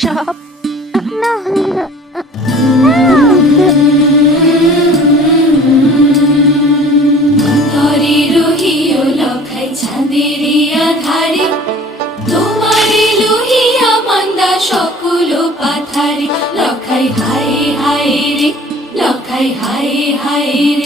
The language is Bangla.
সব না। ধরে রহিও লখাই চাঁদেরি আধারে, তোমারে লোহিয়া মান্দা সকল পাথারে। লখাই হায় হায় রে, লখাই হায় হায় রে।